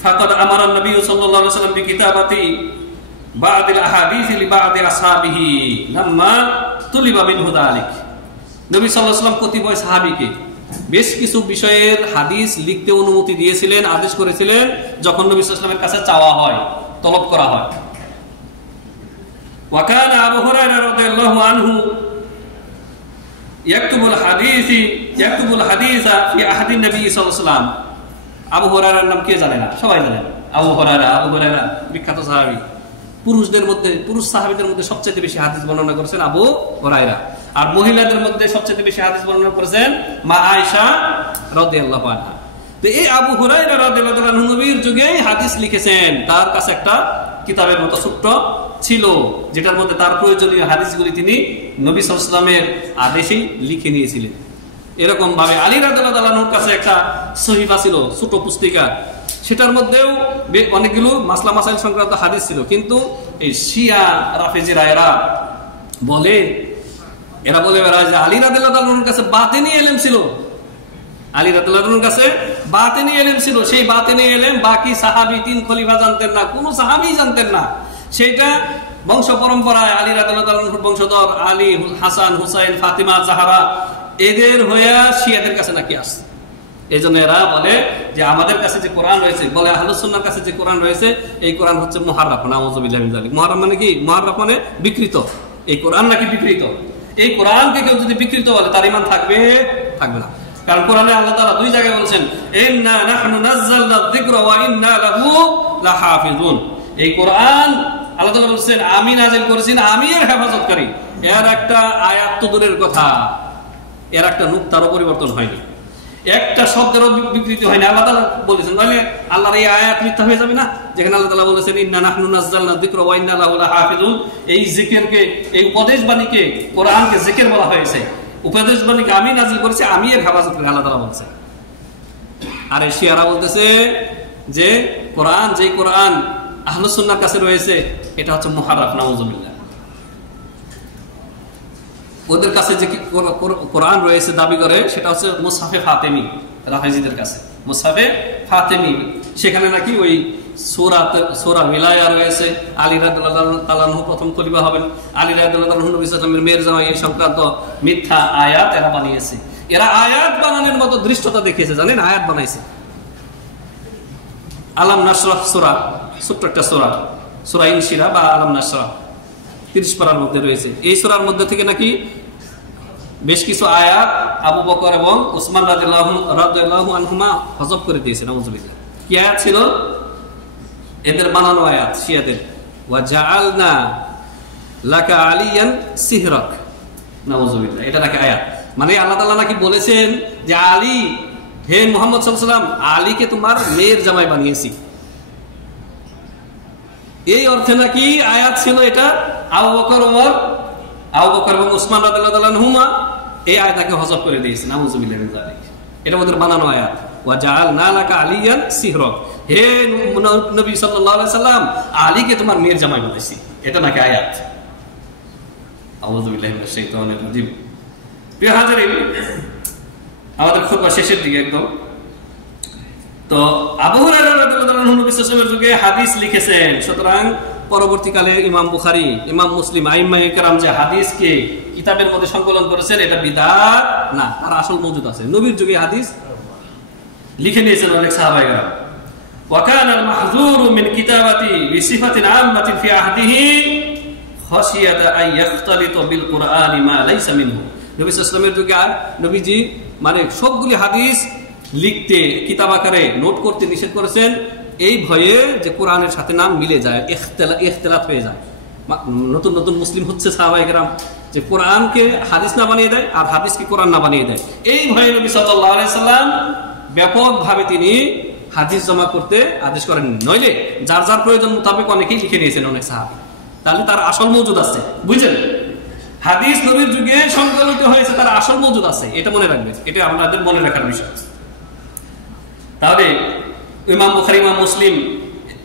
ফাকাদ আমারা নবী সাল্লাল্লাহু আলাইহি ওয়াসাল্লাম বিকিতাবাতি বা'দিল আহাদিস লিবা'দি আসহাবিহি লাম্মা তুলিবা মিনহু যালিক। নবী সাল্লাল্লাহু আলাইহি ওয়াসাল্লাম কতিপয় সাহাবীকে বেশ কিছু বিষয়ের হাদিস লিখতে অনুমতি দিয়েছিলেন, আদেশ করেছিলেন, যখন নবী সাল্লাল্লাহু আলাইহি ওয়াসাল্লামের কাছে চাওয়া হয়, তলব করা হয়। ওয়া কানা আবু হুরায়রা রাদিয়াল্লাহু আনহু ইয়াকতুবুল হাদিসা ফি আহদিন নবী সাল্লাল্লাহু আলাইহি ওয়াসাল্লাম আবু হুরায়রার নাম কে জানে না? সবাই জানেন। আবু হুরায়রা বিখ্যাত সাহাবী। পুরুষদের মধ্যে, পুরুষ সাহাবীদের মধ্যে সবচেয়ে বেশি হাদিস বর্ণনা করেছেন আবু হুরায়রা। আর মহিলাদের মধ্যে সবচেয়ে বেশি হাদিস বর্ণনা করেছেন মা আয়েশা রাদিয়াল্লাহু আনহা। তো এই আবু হুরায়রা রাদিয়াল্লাহু আনহু নবীর যুগে হাদিস লিখেছেন। তার কাছে একটা কিতাবের মতো ছোট্ট ছিল, যেটার মধ্যে তার প্রয়োজনীয় হাদিসগুলি তিনি নবী সাল্লাল্লাহু আলাইহি ওয়াসাল্লামের আদেশেই লিখে নিয়েছিলেন। এরকম ভাবে আলী রাদিয়াল্লাহু আনহুর কাছে একটা সহিফা ছিল, ছোট পুস্তিকা, সেটার মধ্যেও অনেকগুলো মাসলা মাসাইল সংক্রান্ত হাদিস ছিল। কিন্তু এই শিয়া রাফেজিরা এরা বলে বেড়ায় যে আলী রাদিয়াল্লাহু আনহুর কাছে বাতিনি ইলম ছিল। আলী রাদিয়াল্লাহু আনহুর কাছে বাতিনি ইলম ছিল। সেই বাতিনি ইলম বাকি সাহাবী, 3 খলিফা জানতেন না, কোন সাহাবী জানতেন না। সেটা বংশ পরম্পরায় আলী রাদিয়াল্লাহু আনহুর বংশধর আলী, হাসান, হুসাইন, ফাতিমা, জাহরা এদের হয়ে শিয়াদের কাছে নাকি আসছে। এই জন্য এরা বলে যে আমাদের কাছে যে কোরআন রয়েছে, বলে আহলুস সুন্নাহর কাছে যে কোরআন রয়েছে, এই কোরআন হচ্ছে মুহাররাফ। নাউযুবিল্লাহি মিন যালিক। মুহাররাফ মানে কি? মুহাররাফ মানে বিকৃত। এই কোরআন নাকি বিকৃত। এই কোরআনকে কেউ যদি বিকৃত বলে তার ঈমান থাকবে না। কারণ কোরআনে আল্লাহ তাআলা 2 জায়গায় বলেছেন ইন্না নাহনু নাযালনা যিকরা ওয়া ইন্না লাহু লাহাফিজুন। এই কোরআন আল্লাহ তাআলা বলেছেন আমি নাযিল করেছি, আমি এর হেফাজতকারী। এর একটা আয়াত তো দূরের কথা, এর একটা নুকতারও পরিবর্তন হয়নি, একটা শব্দেরও বিকৃতি হয়নি। আল্লাহ তাআলা বলেছেন, তাহলে আল্লাহর এই আয়াত মিথ্যা হয়ে যাবে না? যেখানে আল্লাহ তাআলা বলেছেন ইন্না নাহনু নাযালনা যিকরা ওয়া ইন্না লাহু লাহাফিজুন। এই জিকিরকে, এই উপদেশ বাণীকে, কোরআনকে জিকির বলা হয়েছে। উপদেশ বাণীকে আমি নাযিল করেছি, আমি এর হেফাজত করি, আল্লাহ তাআলা বলছে। আর এই শিয়ারা বলতেছে যে কোরআন, যে কোরআন আহলুস সুন্নাহর কাছে রয়েছে, এটা হচ্ছে মুহাররাফ। নাউযুবিল্লাহ। ওদের কাছে যে কোরআন রয়েছে দাবি করে, সেটা হচ্ছে মুসহাফে ফাতেমি, রাফেজিদের কাছে মুসহাফে ফাতেমি। সেখানে নাকি ওই সূরা মিলায়া রয়েছে। আলী রাদিয়াল্লাহু তাআলা প্রথম খলিফা হবেন, আলী রাদিয়াল্লাহু আনহু নবী সাল্লাল্লাহু আলাইহি ওয়াসাল্লামের মেয়ের জামাই, এই সংক্রান্ত মিথ্যা আয়াত এরা বানিয়েছে। এরা আয়াত বানানোর মতো দৃষ্টতা দেখিয়েছে, জানেন? আয়াত বানাইছে। আলাম নাশরাহ সূরা, ছোট্ট একটা সূরা ইনশিরাহ বা আলাম নাশরাহ 30 পারার মধ্যে রয়েছে। এই সূরার মধ্যে থেকে নাকি বেশ কিছু আয়াত আবু বকর এবং উসমান রাদিয়াল্লাহু আনহুমা হযফ করে দিয়েছেন। নাউযুবিল্লাহ। কি আয়াত ছিল? এদের বানানো আয়াত, শিয়াদের। ওয়া জাআলনা লাকা আলিয়ান সিহরাক। নাউযুবিল্লাহ। এটা নাকি আয়াত, মানে আল্লাহ তাআলা নাকি বলেছেন যে আলী, হে মুহাম্মদ সাল্লাল্লাহু আলাইহি ওয়াসাল্লাম, আলীকে তোমার মেয়ের জামাই বানিয়েছি। এই অর্থে নাকি আয়াত ছিল এটা। আবু বকর এবং উসমান রাদিয়াল্লাহু আনহুমা এই আয়াতটাকে হযফ করে দিয়েছেন। নাউযুবিল্লাহি মিন যালিক। এটা ওদের বানানো আয়াত। ওয়া জাআলনা লাকা আলিয়ান সিহরাক, হে নবী সাল্লাল্লাহু আলাইহি সাল্লাম, আলীকে তোমার মেয়ের জামাই বানাইছি। এটা নাকি আয়াত। আউযুবিল্লাহি মিনাশ শাইতানির রাজিম। প্রিয় হাজিরিন, আমাদের খুতবা শেষের দিকে একদম। তো আবু হুরায়রা রাদিয়াল্লাহু আনহু নবী সাল্লাল্লাহু আলাইহি ওয়াসাল্লামের যুগে হাদিস লিখেছেন। সুতরাং পরবর্তীকালে ইমাম বুখারী, ইমাম মুসলিম, আইম্মায়ে কেরাম যে হাদিসকে কিতাবের মধ্যে সংকলন করেছেন, এটা বিদআত না, তার আসল মওজুদ আছে। নবীর যুগে হাদিস লিখে নিয়েছেন অনেক সাহাবায়ে কেরাম। ওয়া কানা আল মাহযুরু মিন কিতাবাতি বিসিফাতিন আম্মাতিন ফি আহদিহি খাশিয়াতা আন ইয়াখতালিতা বিল কুরআনি মা লাইসা মিনহু। নবী সাল্লাল্লাহু আলাইহি ওয়াসাল্লামের যুগে নবী জি মানে সবগুলি হাদিস লিখতে, কিতাব আকারে নোট করতে নিষেধ করেছেন, এই ভয়ে যে কোরআনের সাথে নাম মিলে যায়, ইখতিলাত হয়ে যায়। নতুন নতুন মুসলিম হচ্ছে সাহাবায়ে কেরাম, যে কোরআনকে হাদিস না বানিয়ে দেয় আর হাদিসকে কোরআন না বানিয়ে দেয়। এই ভয়ে নবী সাল্লাল্লাহু আলাইহি সাল্লাম ব্যাপকভাবে তিনি হাদিস জমা করতে আদেশ করেন। নইলে যার যার প্রয়োজন মোতাবেক অনেকেই লিখে নিয়েছেন অনেক সাহাবী। তাহলে তার আসল মওজুদ আছে, বুঝলেন? হাদিস নবীর যুগে সংকলিত হয়েছে, তার আসল মওজুদ আছে, এটা মনে রাখবেন। এটা আমাদের মনে রাখার বিষয়। তাহলে ইমাম বুখারী, ইমাম মুসলিম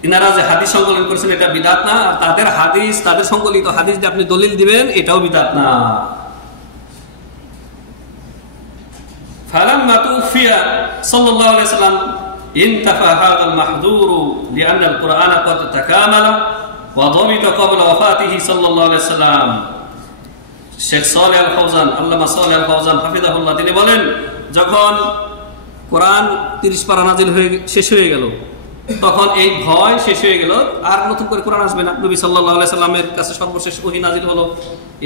ইনারা যে হাদিস সংকলন করেছেন, এটা বিদআত না। আর তাদের হাদিস, তাদের সংকলিত হাদিস যে আপনি দলিল দিবেন, এটাও বিদআত না। ফালাম্মা তুফিয়া সাল্লাল্লাহু আলাইহি ওয়াসাল্লাম ইনতাফা হাযাল মাহযুরু লিআন্না আল কুরআনা ক্বাদ তাকামালা ওয়া দাবিতা ক্বাবলা ওয়াফাতিহি সাল্লাল্লাহু আলাইহি ওয়াসাল্লাম। শেখ সালেহ আল ফাওজান, আল্লামা সালেহ আল ফাওজান হাফিজাহুল্লাহ, তিনি বলেন, যখন কোরআন 30 পারা নাজিল হয়ে শেষ হয়ে গেল, তখন এই ভয় শেষ হয়ে গেল, আর নতুন করে কোরআন আসবে না। নবী সাল্লাল্লাহু আলাইহি সাল্লামের কাছে সর্বশেষ ওহী নাজিল হলো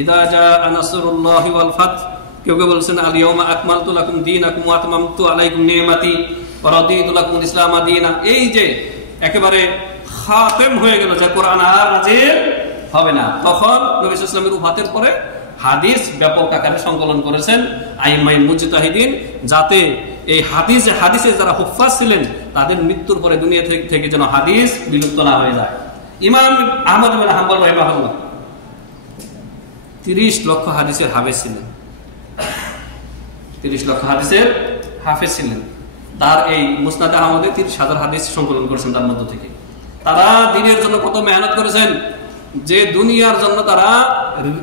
ইযা জাআ নাসরুল্লাহি ওয়াল ফাত। কেউ কেউ বলেছেন আল ইয়াউমা আকমালতু লাকুম দীনাকুম ওয়া আতমামতু আলাইকুম নি'মাতি ওয়ারাদিতু লাকুমুল ইসলাম দীনা, এই যে একেবারে খাতেম হয়ে গেল যে কোরআন আর নাযিল হবে না, তখন নবী সাল্লাল্লাহু আলাইহি ওয়াসাল্লামের ওফাতের পরে হাদিস ব্যাপক আকারে সংকলন করেছেন আইম্মাই মুজতাহিদিন, যাতে এই হাদিসে যারা হুফাজ ছিলেন তাদের মৃত্যুর পরে দুনিয়া থেকে যেন হাদিস বিলুপ্ত না হয়ে যায়। ইমাম আহমদ ইবনে হাম্বল রাহিমাহুল্লাহ 30 লক্ষ হাদিসের হাফেজ ছিলেন, 30 লক্ষ হাদিসের হাফেজ ছিলেন। তার এই মুসনাদে আহমদে 30,000 হাদিস সংকলন করেছেন। তার মধ্য থেকে তারা দ্বীনের জন্য কত মেহনত করেছেন, যে দুনিয়ার জন্য তারা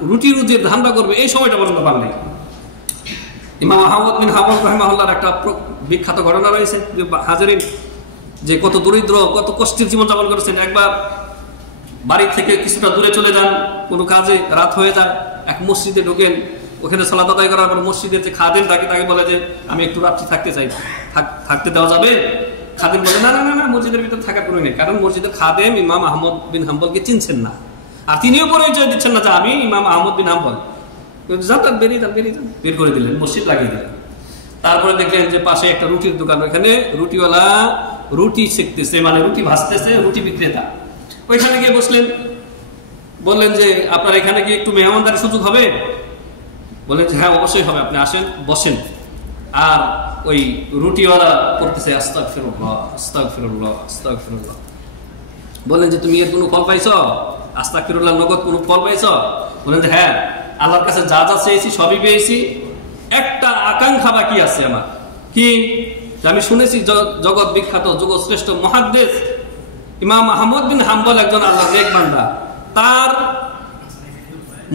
রুটি রুজির ধান্দা করবে এই সময়টা পর্যন্ত পাননি। ইমাম আহমদ বিন হাম্বল রাহিমাহুল্লাহর একটা বিখ্যাত ঘটনা রয়েছে যে হাজারিন, যে কত দরিদ্র কত কষ্টের জীবনযাপন করেছেন। একবার বাড়ি থেকে কিছুটা দূরে চলে যান কোনো কাজে, রাত হয়ে যায়, এক মসজিদে ঢোকেন, ওখানে সালাত আদায় করার পর মসজিদের যে খাদেম তাকে বলে যে আমি একটু রাত্রি থাকতে চাই, থাকতে দেওয়া যাবে? খাদেম বলে না না না, মসজিদের ভিতরে থাকার কোনো নেই, কারণ মসজিদের খাদেম ইমাম আহমদ বিন হাম্বলকে চিনছেন না, আর তিনিও পরিচয় দিচ্ছেন না যে আমি ইমাম আহমদ বিন হাম্বল। বেরিয়ে যান বের করে দিলেন, মসজিদ লাগিয়ে দিলেন। তারপরে দেখলেন যে পাশে একটা রুটির দোকান, ওইখানে রুটিওয়ালা রুটি সেকতেছে, মানে রুটি ভাজতেছে, রুটি বিক্রেতা। ওইখানে গিয়ে বসলেন, বললেন যে আপনার এখানে কি একটু মেহমানদারের সুযোগ হবে? বললেন যে হ্যাঁ অবশ্যই হবে, আপনি আসেন বসেন। আর ওই রুটিওয়ালা করতেছে আস্তাগফিরুল্লাহ আস্তাগফিরুল্লাহ আস্তাগফিরুল্লাহ। বললেন যে তুমি এর কোনো ফল পাইছো? আস্তাগফিরুল্লাহ নগদ কোনো ফল পাইছো? বললেন যে হ্যাঁ, আল্লাহর কাছে যা যা চেয়েছি সবই পেয়েছি, একটা আকাঙ্ক্ষা বাকি আছে আমার। কি? আমি শুনেছি জগৎ বিখ্যাত যুগত শ্রেষ্ঠ মুহাদ্দিস ইমাম আহমদ বিন হাম্বল একজন আল্লাহর নেক বান্দা, তার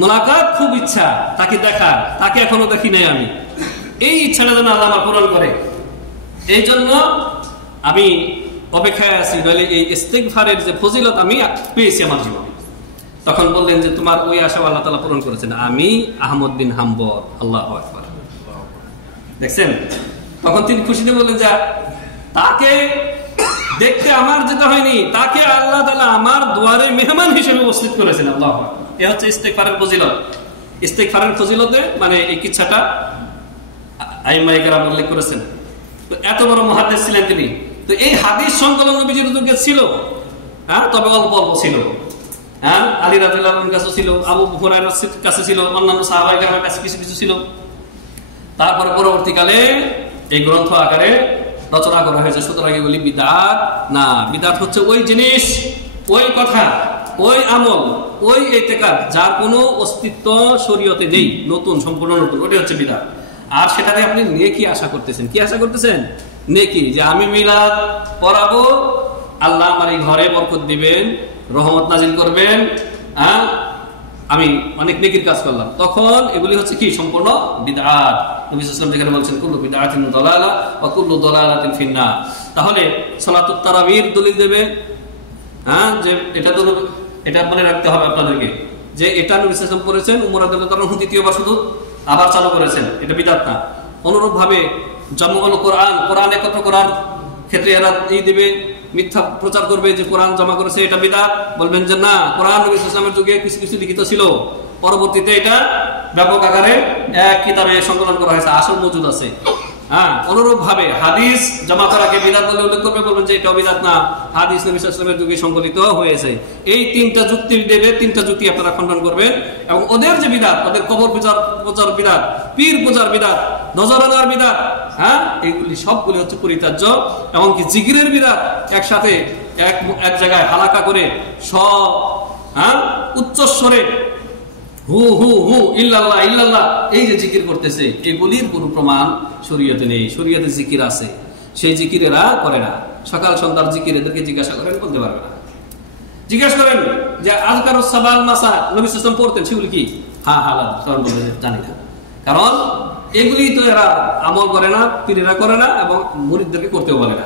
মুলাকাত খুব ইচ্ছা, তাকে দেখার, তাকে এখনো দেখি নাই আমি, এই ইচ্ছাটা যেন আল্লাহ আমার পূরণ করে, এই জন্য আমি অপেক্ষায় আছি, নইলে এই ইস্তিগফারের যে ফজিলত আমি পেয়েছি আমার জীবনে। তখন বললেন যে তোমার ওই আশা আল্লাহ তাআলা পূরণ করেছেন, আমি আহমদ বিন হাম্বল। আল্লাহু আকবার, দেখছেন? তখন তিনি খুশিতে বললেন যে তাকে দেখতে আমার যেতে হয়নি, তাকে আল্লাহ তাআলা আমার দুয়ারে মেহমান হিসেবে উপস্থিত করেছেন। আল্লাহু আকবার, এ হচ্ছে ইস্তিগফারের ফজিলত। ইস্তিগফারের ফজিলতে মানে এই কিচ্ছাটা আইম্মায়ে কেরাম উল্লেখ করেছেন। তো এত বড় মুহাদ্দিস ছিলেন তিনি। তো এই হাদিস সংকলন নবীজির যুগে ছিল, হ্যাঁ, তবে অল্প অল্প ছিল। হ্যাঁ, আলী রাদিয়াল্লাহু আনহুর কাছে ছিল, আবু হুরায়রার কাছে ছিল, অন্যান্য সাহাবায়ে কেরামের কাছে কিছু কিছু ছিল। তারপরে পরবর্তীকালে এই গ্রন্থ আকারে রচনা করা হয়েছে। সুতরাং এগুলি বিদআত না। বিদআত হচ্ছে ওই জিনিস, ওই কথা, ওই আমল, ওই ইতিকাদ যার কোনো অস্তিত্ব শরীয়তে নেই, নতুন, সম্পূর্ণ নতুন, ওটাই হচ্ছে বিদআত। আর সেটাতে আপনি নেকি আশা করতেছেন। কি আশা করতেছেন? নেকি, যে আমি মিলাদ পড়াবো, আল্লাহ আমার এই ঘরে বরকত দিবেন, রহমত নাজিল করবেন, হ্যাঁ, আমি অনেক নেকির কাজ করলাম। তখন এগুলি হচ্ছে কি? সম্পূর্ণ বিদআত। নবী সাল্লাল্লাহু আলাইহি ওয়াসাল্লাম যেখানে বলছেন কুল্লু বিদআতিন দালালা ওয়া কুল্লু দালালাতিন ফিন্নার। তাহলে সালাতুত তারাবির দলিল দেবে, হ্যাঁ, যে এটা মনে রাখতে হবে আপনাদেরকে, যে এটা নবী সাল্লাল্লাহু আলাইহি ওয়াসাল্লাম করেছেন, উমর রাদিয়াল্লাহু তাআলা দ্বিতীয়বার শুধু আবার চালু করেছেন, এটা বিদআত না। অনুরূপ ভাবে জামউল কোরআন একত্র করার ক্ষেত্রে এরা এই দেবে, মিথ্যা প্রচার করবে যে কোরআন জমা করেছে, এটা বিদআত। বলবেন যে না, কোরআন নবী সাল্লাল্লাহু আলাইহি ওয়াসাল্লামের যুগে কিছু কিছু লিখিত ছিল, পরবর্তীতে এটা ব্যাপক আকারে এক কিতাবে সংকলন করা হয়েছে, আসল মজুদ আছে। হ্যাঁ, অনুরূপ ভাবে হাদিস জমা করাকে বিদআত বলে উল্লেখ করবে, বলবেন যে এটা বিদআত না, হাদিস নবী সাল্লাল্লাহু আলাইহি ওয়াসাল্লামের যুগে সংকলিত হয়েছে। এই তিনটা যুক্তি দেবে, তিনটা যুক্তি আপনারা খণ্ডন করবেন, এবং ওদের যে বিদআত, ওদের কবর পূজার বিদআত, পীর পূজার বিদআত, নজরানার বিদআত, হ্যাঁ, এইগুলি সবগুলি হচ্ছে পরিত্যাজ্য। এমনকি জিকিরের বিদআত, একসাথে এক জায়গায় হালাকা করে সব, হ্যাঁ, উচ্চস্বরে হু হু হু ইল্লাল্লাহ ইল্লাল্লাহ এই যে জিকির করতেছে, এগুলির কোনো প্রমাণ শরীয়তে নেই। শরীয়তে জিকির আছে, সেই জিকির এরা করে না। সকাল সন্ধ্যার জিকির এদেরকে জিজ্ঞাসা করেন, বলতে পারবে না। জিজ্ঞাসা করেন যে আযকারুস সাবাল মাসা নবী সাল্লাল্লাহু আলাইহি ওয়াসাল্লাম পড়তেন, সেগুলি কি? হ্যাঁ হ্যাঁ, তখন বলবে জানি না, কারণ এগুলি তো এরা আমল করে না, পীরেরা করে না, এবং মুরিদদেরকে করতেও বলে না।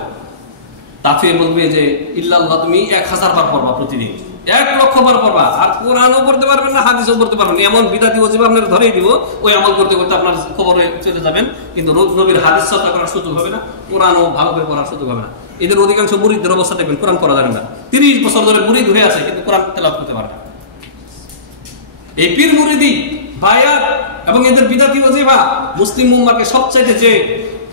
তাফসীরে বলবে যে ইল্লাল্লাহ তুমি 1000 বার পড়বা, প্রতিদিন 1,00,000 বার পড়বা, আর কোরআনও পড়তে পারবেন না, হাদিসও পড়তে পারবেন না। এমন বিদাতি ওয়াজিব আপনার ধরেই দিব, ওই আমল করতে করতে আপনার খবরে চলে যাবেন, কিন্তু নবীর হাদিস চর্চা করার সুযোগ হবে না, কোরআনও ভালো করে পড়ার সুযোগ হবে না। এদের অধিকাংশ মুরিদদের অবস্থা দেখবেন, কোরআন পড়া জানেন না, 30 বছর ধরে মুরিদ হয়ে আছে, কিন্তু কোরআন তেলাওয়াত করতে পারে না। এই পীর মুরিদি, বায়াত এবং এদের বিদাতি ওয়াজিফা মুসলিম উম্মাহকে সবচাইতে যে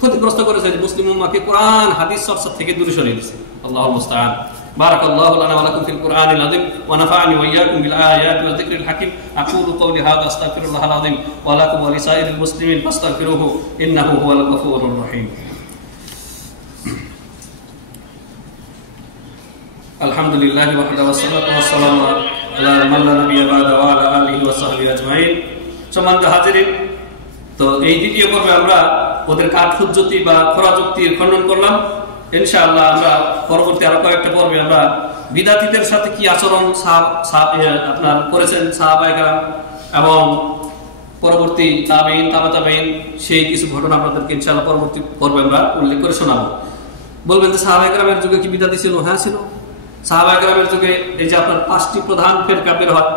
ক্ষতিগ্রস্ত করেছে, মুসলিম উম্মাহকে কোরআন হাদিস চর্চা থেকে দূরে সরিয়ে দিয়েছে। আল্লাহুল মুস্তাআন। বারাকাল্লাহু লানা ওয়া লাকুম ফিল কুরআনিল আযীম ওয়া নাফা'নি ওয়া ইয়্যাকুম বিল আয়াতি ওয়া যিকরিল হাকীম। আকুলু কওলি হাযা আস্তাগফিরুল্লাহাল আযীম ওয়া লাকুম ওয়া লিসাইরিল মুসলিমিন ফাস্তাগফিরুহু ইন্নাহু হুয়াল গফুরুর রহিম। আলহামদুলিল্লাহি ওয়াহদাহু ওয়াসসালাতু ওয়াসসালামু আলা মান লা নাবিয়্যা বা'দা ওয়া আলা আলিহি ওয়া সাহবিহি আজমাইন। সম্মানিত হাজিরিন, তো এই দ্বিতীয় পর্বে আমরা ওদের কাঠহুজ্জতি বা খোরাযুক্তির খণ্ডন করলাম। ইনশাআল্লাহ আমরা পরবর্তী আরো কয়েকটা পর্বে আমরা বিদাতীদের সাথে কি আচরণ আপনার করেছেন সাহাবায়ে কেরাম এবং পরবর্তী তাবেঈন, তাবা তাবেঈন, সেই কিছু ঘটনা আপনাদেরকে ইনশাআল্লাহ পরবর্তী পর্বে আমরা উল্লেখ করে শোনাবো। বলবেন যে সাহাবায়ে কেরামের যুগে কি বিদাতী ছিল? হ্যাঁ ছিল। সাহাবায়ে কেরামের যুগে এই যে আপনার 5টি প্রধান ফিরকা বের হয়,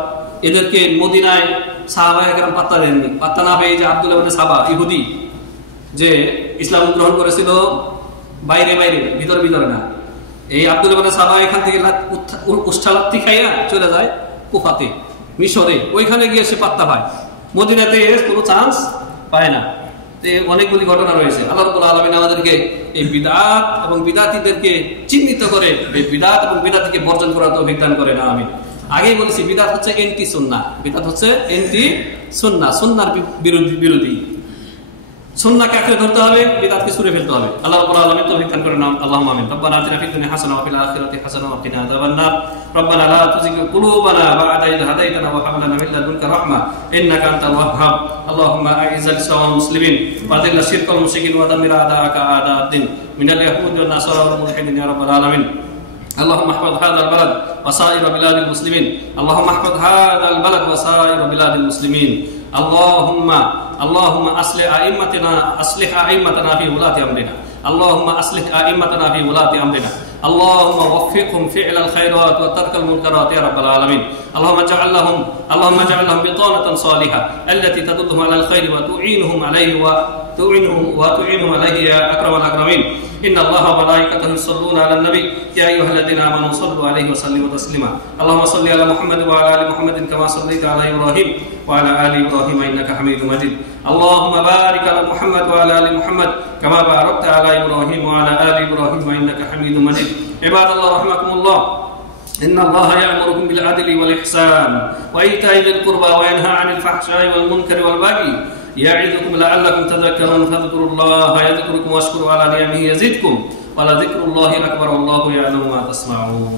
এদেরকে মদিনায় সাহাবায়ে কেরাম পাত্তা দেননি। পাত্তা না পেয়ে যে আব্দুল্লাহ ইবনে সাবা ইহুদি যে ইসলাম গ্রহণ করেছিল বাইরে বাইরে, ভিতরে ভিতরে না, এই আব্দুল্লাহ ইবনে সাবা এখান থেকে উষ্ঠালাত্তি খাইয়া চলে যায় কুফাতে, মিশরে। ওইখানে গিয়ে সে পাত্তা পায়, মদিনাতে কোনো চান্স পায় না। অনেকগুলি ঘটনা রয়েছে। আল্লাহ রাব্বুল আলামিন আমাদেরকে এই বিদআত এবং বিদাতীদেরকে চিহ্নিত করে এই বিদআত এবং বিদাতীকে বর্জন করার তৌফিক দান করেন, আমিন। আগেই বলেছি বিদআত হচ্ছে এন্টি সুন্নাহ, বিদআত হচ্ছে এন্টি সুন্নাহ, সুন্নাহর বিরোধী। সুন্নাহকে আঁকড়ে ধরতে হবে, বিদআতকে ছুঁড়ে ফেলতে হবে। আল্লাহ রাব্বুল আলামিন তৌফিক দান করেন, আল্লাহুম্মা আমিন। রব্বানা আতিনা ফিদ দুনিয়া হাসানাহ ওয়া ফিল আখিরাতি হাসানাহ ওয়া কিনা আযাবান নার। রব্বানা লা তুযিগ কুলুবানা বা'দা ইয হাদাইতানা ওয়া হাব লানা মিন লাদুনকা রাহমাহ ইন্নাকা আনতাল ওয়াহ্হাব। আল্লাহুম্মা আ'ইজ্জাল ইসলাম ওয়াল মুসলিমিন ওয়া আযিল্লা শিরকা ওয়াল মুশরিকিন ওয়া দাম্মির আ'দাআকা আ'দা'ad-din মিনাল ইয়াহুদি ওয়ান নাসারা ওয়াল মুলহিদিন ইয়া রাব্বাল আলামিন। اللهم احفظ هذا البلد وسائر بلاد المسلمين. اللهم احفظ هذا البلد وسائر بلاد المسلمين. اللهم اصلح ائمتنا في ولاة امرنا. اللهم اصلح ائمتنا في ولاة امرنا. اللهم وفقهم فعل الخيرات وترك المنكرات يا رب العالمين. اللهم اجعل لهم بطانة صالحة التي تدلهم على الخير وتعينهم عليه يا اكرم الاكرمين. إن الله وملائكته يصلون على النبي يا أيها الذين آمنوا صلوا عليه وسلموا تسليما. اللهم صل على محمد وعلى آل محمد كما صليت على إبراهيم وعلى آل إبراهيم إنك حميد مجيد. اللهم بارك على محمد وعلى آل محمد كما باركت على إبراهيم وعلى آل إبراهيم إنك حميد مجيد. عباد الله رحمكم الله، إن الله يأمركم بالعدل والإحسان وإيتاء ذي القربى وينهى عن الفحشاء والمنكر والبغي يعظكم لعلكم تذكرون. فاذكروا الله يذكركم واشكروا على نعمه يزدكم ولذكر الله أكبر والله يعلم ما تصنعون.